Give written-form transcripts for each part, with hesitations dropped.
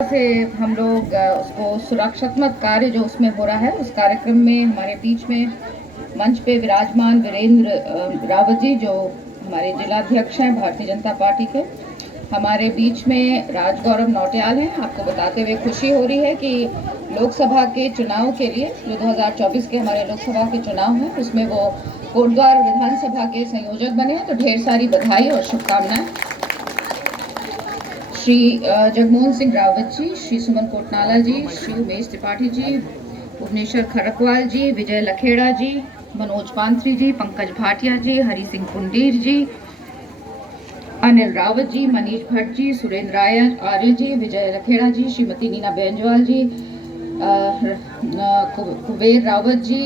से हम लोग उसको सुरक्षात्मक कार्य जो उसमें हो रहा है उस कार्यक्रम में हमारे बीच में मंच पे विराजमान वीरेंद्र रावत जी जो हमारे जिलाध्यक्ष हैं भारतीय जनता पार्टी के, हमारे बीच में राजगौरव नौटियाल हैं। आपको बताते हुए खुशी हो रही है कि लोकसभा के चुनाव के लिए जो 2024 के हमारे लोकसभा के चुनाव हैं उसमें वो कोटद्वार विधानसभा के संयोजक बने हैं, तो ढेर सारी बधाई और शुभकामनाएं। श्री जगमोहन सिंह रावत जी, श्री सुमन कोटनाला जी, श्री उमेश त्रिपाठी जी, भुवनेश्वर खड़कवाल जी, विजय लखेड़ा जी, मनोज पांथरी जी, पंकज भाटिया जी, हरि सिंह पुंडीर जी, अनिल रावत जी, मनीष भट्ट जी, सुरेंद्र आर्य जी, विजय लखेड़ा जी, श्रीमती नीना बेंजवाल जी, कुबेर रावत जी,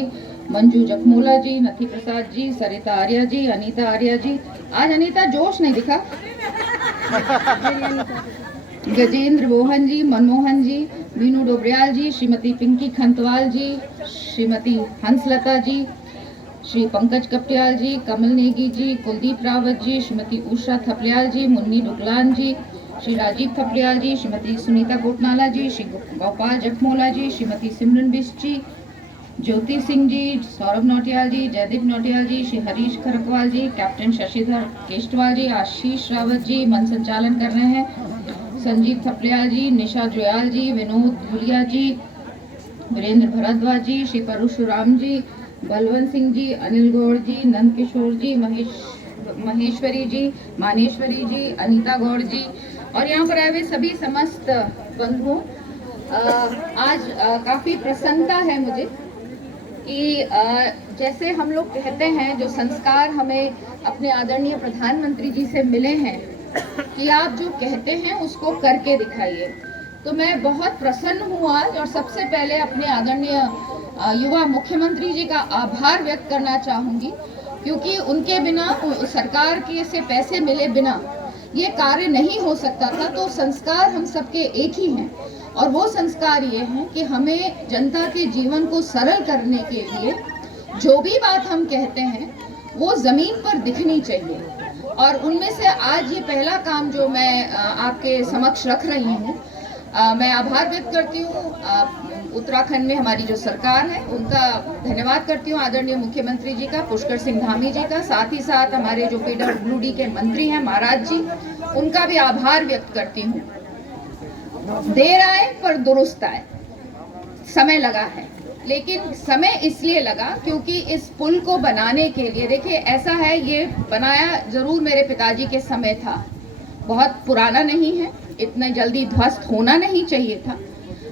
मंजू जखमोला जी, नथी प्रसाद जी, सरिता आर्या जी, अनीता आर्या जी। आज अनीता जोश नहीं दिखा। गजेंद्र मोहन जी, मनमोहन जी, मीनू डोबरियाल जी, श्रीमती पिंकी खंतवाल जी, श्रीमती हंसलता जी, श्री पंकज कपटियाल जी, कमल नेगी जी, कुलदीप रावत जी, श्रीमती उषा थपलियाल जी, मुन्नी डुगलान जी, श्री राजीव थपलियाल जी, श्रीमती सुनीता कोटनाला जी, श्री गोपाल जखमोला जी, श्रीमती सिमरन बिस्ट जी, ज्योति सिंह जी, सौरभ नौटियाल जी, जयदीप नौटियाल जी, श्री हरीश खरकवाल जी, कैप्टन शशिधर केशवाल जी, आशीष रावत जी मन संचालन कर रहे हैं, संजीव थपलियाल जी, निशा जुयाल जी, विनोद धुलिया जी, वीरेंद्र भरद्वाज जी, श्री परशुराम जी, बलवंत सिंह जी, अनिल गौड़ जी, नंद किशोर जी, महेश्वरी जी, मानेश्वरी जी, अनीता गौड़ जी और यहाँ पर आए हुए सभी समस्त बंधुओं। आज काफी प्रसन्नता है मुझे कि जैसे हम लोग कहते हैं, जो संस्कार हमें अपने आदरणीय प्रधानमंत्री जी से मिले हैं कि आप जो कहते हैं उसको करके दिखाइए, तो मैं बहुत प्रसन्न हूँ आज। और सबसे पहले अपने आदरणीय युवा मुख्यमंत्री जी का आभार व्यक्त करना चाहूँगी, क्योंकि उनके बिना, सरकार के से पैसे मिले बिना ये कार्य नहीं हो सकता था। तो संस्कार हम सबके एक ही हैं और वो संस्कार ये हैं कि हमें जनता के जीवन को सरल करने के लिए जो भी बात हम कहते हैं वो जमीन पर दिखनी चाहिए। और उनमें से आज ये पहला काम जो मैं आपके समक्ष रख रही हूँ, मैं आभार व्यक्त करती हूँ उत्तराखंड में हमारी जो सरकार है उनका धन्यवाद करती हूँ, आदरणीय मुख्यमंत्री जी का, पुष्कर सिंह धामी जी का, साथ ही साथ हमारे जो PWD के मंत्री हैं महाराज जी, उनका भी आभार व्यक्त करती हूँ। देर आए पर दुरुस्त आए, समय लगा है, लेकिन समय इसलिए लगा क्योंकि इस पुल को बनाने के लिए, देखिए ऐसा है, ये बनाया जरूर मेरे पिताजी के समय था, बहुत पुराना नहीं है, इतना जल्दी ध्वस्त होना नहीं चाहिए था।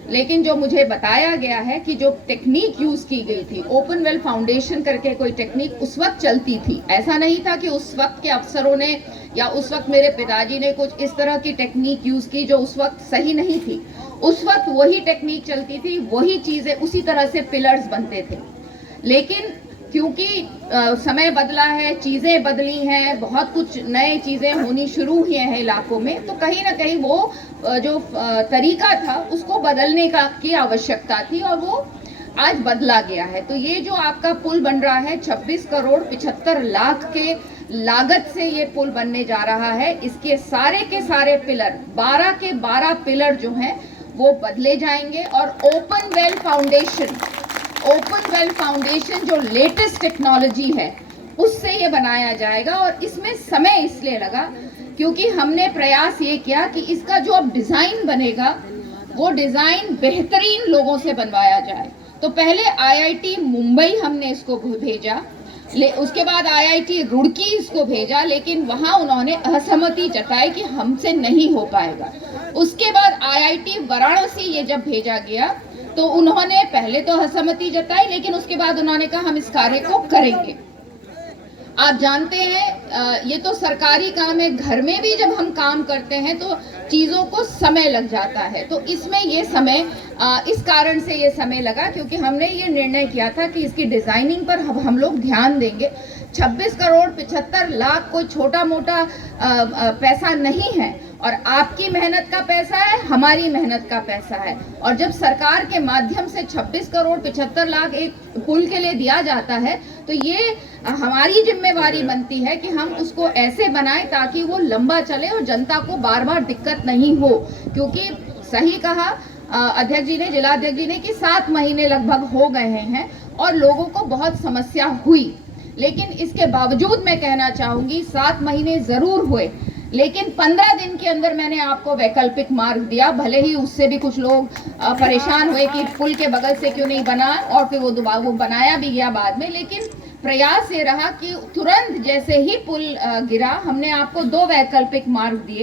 लेकिन जो मुझे बताया गया है कि जो टेक्निक यूज की गई थी, ओपन वेल फाउंडेशन करके कोई टेक्निक उस वक्त चलती थी, ऐसा नहीं था कि उस वक्त के अफसरों ने या उस वक्त मेरे पिताजी ने कुछ इस तरह की टेक्निक यूज की जो उस वक्त सही नहीं थी। उस वक्त वही टेक्निक चलती थी, वही चीजें, उसी तरह से पिलर्स बनते थे। लेकिन क्योंकि समय बदला है, चीजें बदली हैं, बहुत कुछ नए चीजें होनी शुरू हुई हैं इलाकों में, तो कहीं ना कहीं वो जो तरीका था उसको बदलने की आवश्यकता थी और वो आज बदला गया है। तो ये जो आपका पुल बन रहा है, 26 करोड़ 75 लाख के लागत से ये पुल बनने जा रहा है, इसके सारे के सारे पिलर, 12 के 12 पिलर जो हैं वो बदले जाएंगे और ओपन वेल फाउंडेशन जो लेटेस्ट टेक्नोलॉजी है उससे ये बनाया जाएगा। और इसमें समय इसलिए लगा क्योंकि हमने प्रयास ये किया कि इसका जो अब डिजाइन बनेगा वो डिजाइन बेहतरीन लोगों से बनवाया जाए। तो पहले IIT मुंबई हमने इसको भेजा, उसके बाद IIT रुड़की इसको भेजा, लेकिन वहां उन्होंने असहमति जताई कि हमसे नहीं हो पाएगा। उसके बाद IIT वाराणसी ये जब भेजा गया तो उन्होंने पहले तो असहमति जताई, लेकिन उसके बाद उन्होंने कहा हम इस कार्य को करेंगे। आप जानते हैं ये तो सरकारी काम है, घर में भी जब हम काम करते हैं तो चीजों को समय लग जाता है। तो इसमें ये समय इस कारण से ये समय लगा क्योंकि हमने ये निर्णय किया था कि इसकी डिजाइनिंग पर हम लोग ध्यान देंगे। 26 करोड़ 75 लाख कोई छोटा मोटा पैसा नहीं है और आपकी मेहनत का पैसा है, हमारी मेहनत का पैसा है। और जब सरकार के माध्यम से 26 करोड़ 75 लाख एक पुल के लिए दिया जाता है तो ये हमारी जिम्मेवारी बनती है कि हम उसको ऐसे बनाएं ताकि वो लंबा चले और जनता को बार बार दिक्कत नहीं हो। क्योंकि सही कहा अध्यक्ष जी ने, जिलाध्यक्ष जी ने, कि 7 महीने लगभग हो गए हैं और लोगों को बहुत समस्या हुई। लेकिन इसके बावजूद मैं कहना चाहूंगी 7 महीने जरूर हुए, लेकिन 15 दिन के अंदर मैंने आपको वैकल्पिक मार्ग दिया। भले ही उससे भी कुछ लोग परेशान हुए कि पुल के बगल से क्यों नहीं बना, और फिर वो बनाया भी गया बाद में, लेकिन प्रयास ये रहा कि तुरंत जैसे ही पुल गिरा हमने आपको 2 वैकल्पिक मार्ग दिए।